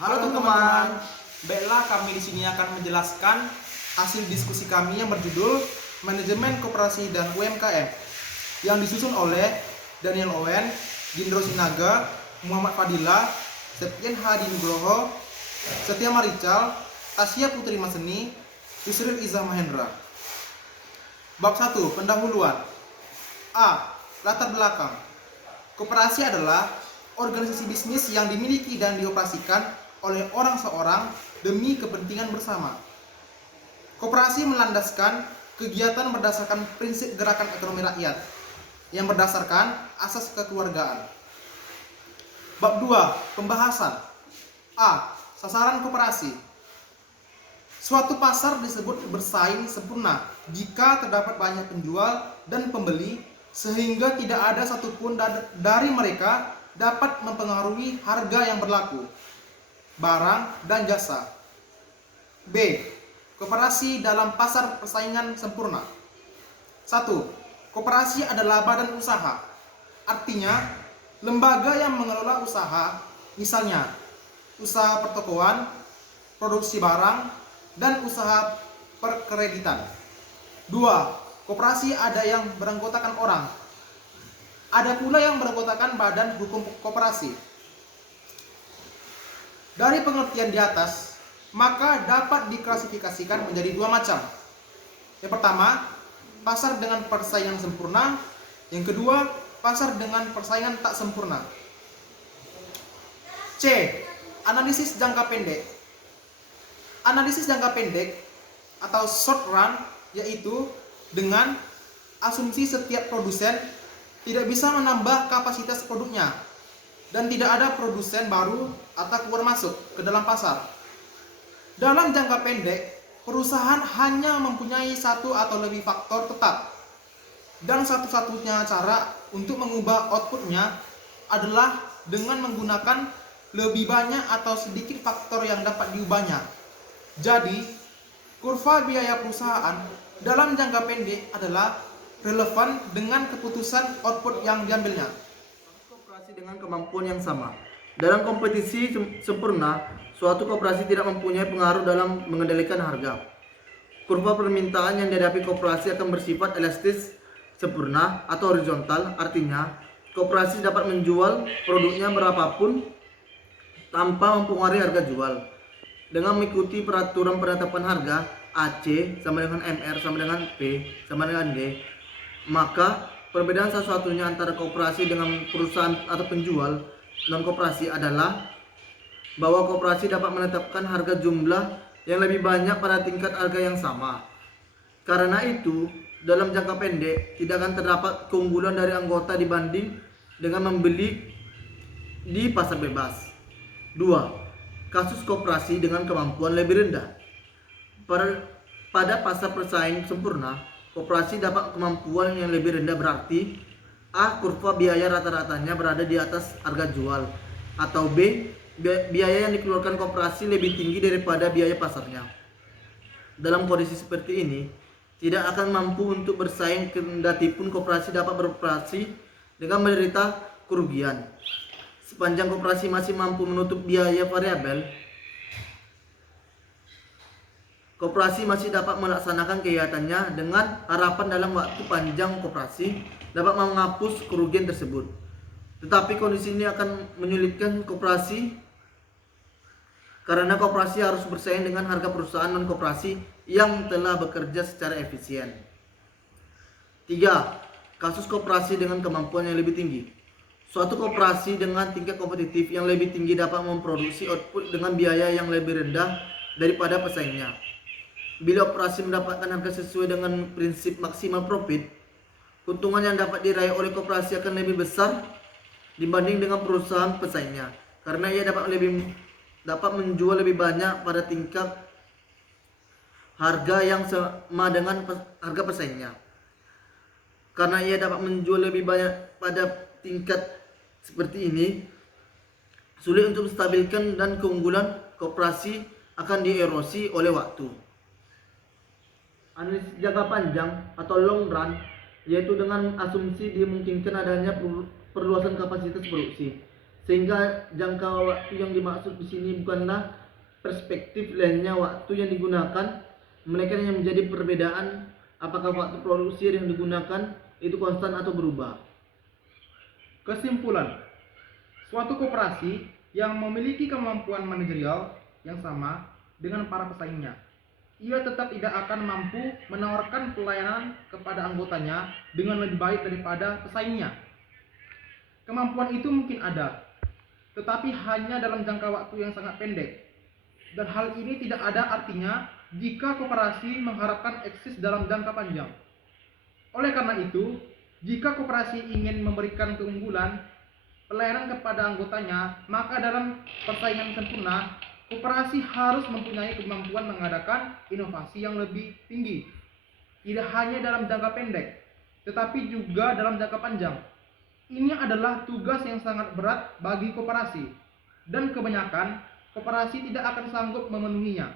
Halo teman-teman, baiklah kami di sini akan menjelaskan hasil diskusi kami yang berjudul Manajemen Koperasi dan UMKM yang disusun oleh Daniel Owen, Gindro Sinaga, Muhammad Fadila, Septian Hadi Nugroho, Setia Marical, Tasya Putri Maseni, Yusril Izzah Mahendra. Bab 1. Pendahuluan. A. Latar belakang. Koperasi adalah organisasi bisnis yang dimiliki dan dioperasikan oleh orang seorang demi kepentingan bersama. Koperasi melandaskan kegiatan berdasarkan prinsip gerakan ekonomi rakyat yang berdasarkan asas kekeluargaan. Bab 2. Pembahasan. A. Sasaran koperasi. Suatu pasar disebut bersaing sempurna jika terdapat banyak penjual dan pembeli sehingga tidak ada satupun dari mereka dapat mempengaruhi harga yang berlaku, barang dan jasa. B. Koperasi dalam pasar persaingan sempurna. 1. Koperasi adalah badan usaha. Artinya, lembaga yang mengelola usaha, misalnya usaha pertokoan, produksi barang, dan usaha perkreditan. 2. Koperasi ada yang beranggotakan orang. Ada pula yang beranggotakan badan hukum koperasi. Dari pengertian di atas, maka dapat diklasifikasikan menjadi dua macam. Yang pertama, pasar dengan persaingan sempurna. Yang kedua, pasar dengan persaingan tak sempurna. C. Analisis jangka pendek. Analisis jangka pendek atau short run yaitu dengan asumsi setiap produsen tidak bisa menambah kapasitas produknya dan tidak ada produsen baru atau keluar masuk ke dalam pasar. Dalam jangka pendek, perusahaan hanya mempunyai satu atau lebih faktor tetap, dan satu-satunya cara untuk mengubah outputnya adalah dengan menggunakan lebih banyak atau sedikit faktor yang dapat diubahnya. Jadi, kurva biaya perusahaan dalam jangka pendek adalah relevan dengan keputusan output yang diambilnya. Koperasi dengan kemampuan yang sama. Dalam kompetisi sempurna, suatu koperasi tidak mempunyai pengaruh dalam mengendalikan harga. Kurva permintaan yang dihadapi koperasi akan bersifat elastis sempurna atau horizontal, artinya koperasi dapat menjual produknya berapapun tanpa mempengaruhi harga jual. Dengan mengikuti peraturan penetapan harga AC sama dengan MR sama dengan P sama dengan D, maka perbedaan satu-satunya antara koperasi dengan perusahaan atau penjual non koperasi adalah bahwa koperasi dapat menetapkan harga jumlah yang lebih banyak pada tingkat harga yang sama. Karena itu, dalam jangka pendek tidak akan terdapat keunggulan dari anggota dibanding dengan membeli di pasar bebas. 2. Kasus koperasi dengan kemampuan lebih rendah. Pada pasar persaing sempurna, koperasi dapat kemampuan yang lebih rendah, berarti A. Kurva biaya rata-ratanya berada di atas harga jual, atau B. Biaya yang dikeluarkan koperasi lebih tinggi daripada biaya pasarnya. Dalam kondisi seperti ini, tidak akan mampu untuk bersaing kendatipun koperasi dapat beroperasi dengan menderita kerugian. Sepanjang koperasi masih mampu menutup biaya variabel, koperasi masih dapat melaksanakan kegiatannya dengan harapan dalam waktu panjang koperasi dapat menghapus kerugian tersebut. Tetapi kondisi ini akan menyulitkan koperasi karena koperasi harus bersaing dengan harga perusahaan non koperasi yang telah bekerja secara efisien. 3. Kasus koperasi dengan kemampuan yang lebih tinggi. Suatu koperasi dengan tingkat kompetitif yang lebih tinggi dapat memproduksi output dengan biaya yang lebih rendah daripada pesaingnya. Bila operasi mendapatkan harga sesuai dengan prinsip maksimal profit, keuntungan yang dapat diraih oleh koperasi akan lebih besar dibanding dengan perusahaan pesaingnya, karena ia dapat menjual lebih banyak pada tingkat harga yang sama dengan harga pesaingnya. Karena ia dapat menjual lebih banyak pada tingkat seperti ini, sulit untuk menstabilkan dan keunggulan koperasi akan dierosi oleh waktu. Analisis jangka panjang atau long run, yaitu dengan asumsi dimungkinkan adanya perluasan kapasitas produksi Sehingga jangka waktu yang dimaksud di sini bukanlah perspektif lainnya waktu yang digunakan, melainkan yang menjadi perbedaan apakah waktu produksi yang digunakan itu konstan atau berubah. Kesimpulan, suatu koperasi yang memiliki kemampuan manajerial yang sama dengan para pesaingnya, ia tetap tidak akan mampu menawarkan pelayanan kepada anggotanya dengan lebih baik daripada pesaingnya. Kemampuan itu mungkin ada, tetapi hanya dalam jangka waktu yang sangat pendek. Dan hal ini tidak ada artinya jika koperasi mengharapkan eksis dalam jangka panjang. Oleh karena itu, jika koperasi ingin memberikan keunggulan pelayanan kepada anggotanya, maka dalam persaingan sempurna, koperasi harus mempunyai kemampuan mengadakan inovasi yang lebih tinggi. Tidak hanya dalam jangka pendek, tetapi juga dalam jangka panjang. Ini adalah tugas yang sangat berat bagi koperasi, dan kebanyakan koperasi tidak akan sanggup memenuhinya.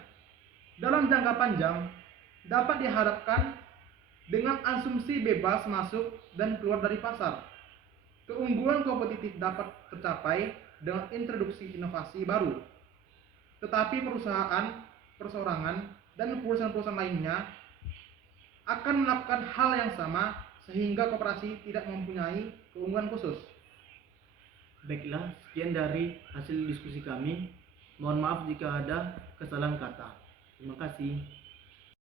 Dalam jangka panjang, dapat diharapkan dengan asumsi bebas masuk dan keluar dari pasar, keunggulan kompetitif dapat tercapai dengan introduksi inovasi baru. Tetapi perusahaan, perseorangan, dan perusahaan-perusahaan lainnya akan melakukan hal yang sama sehingga koperasi tidak mempunyai keunggulan khusus. Baiklah, sekian dari hasil diskusi kami. Mohon maaf jika ada kesalahan kata. Terima kasih.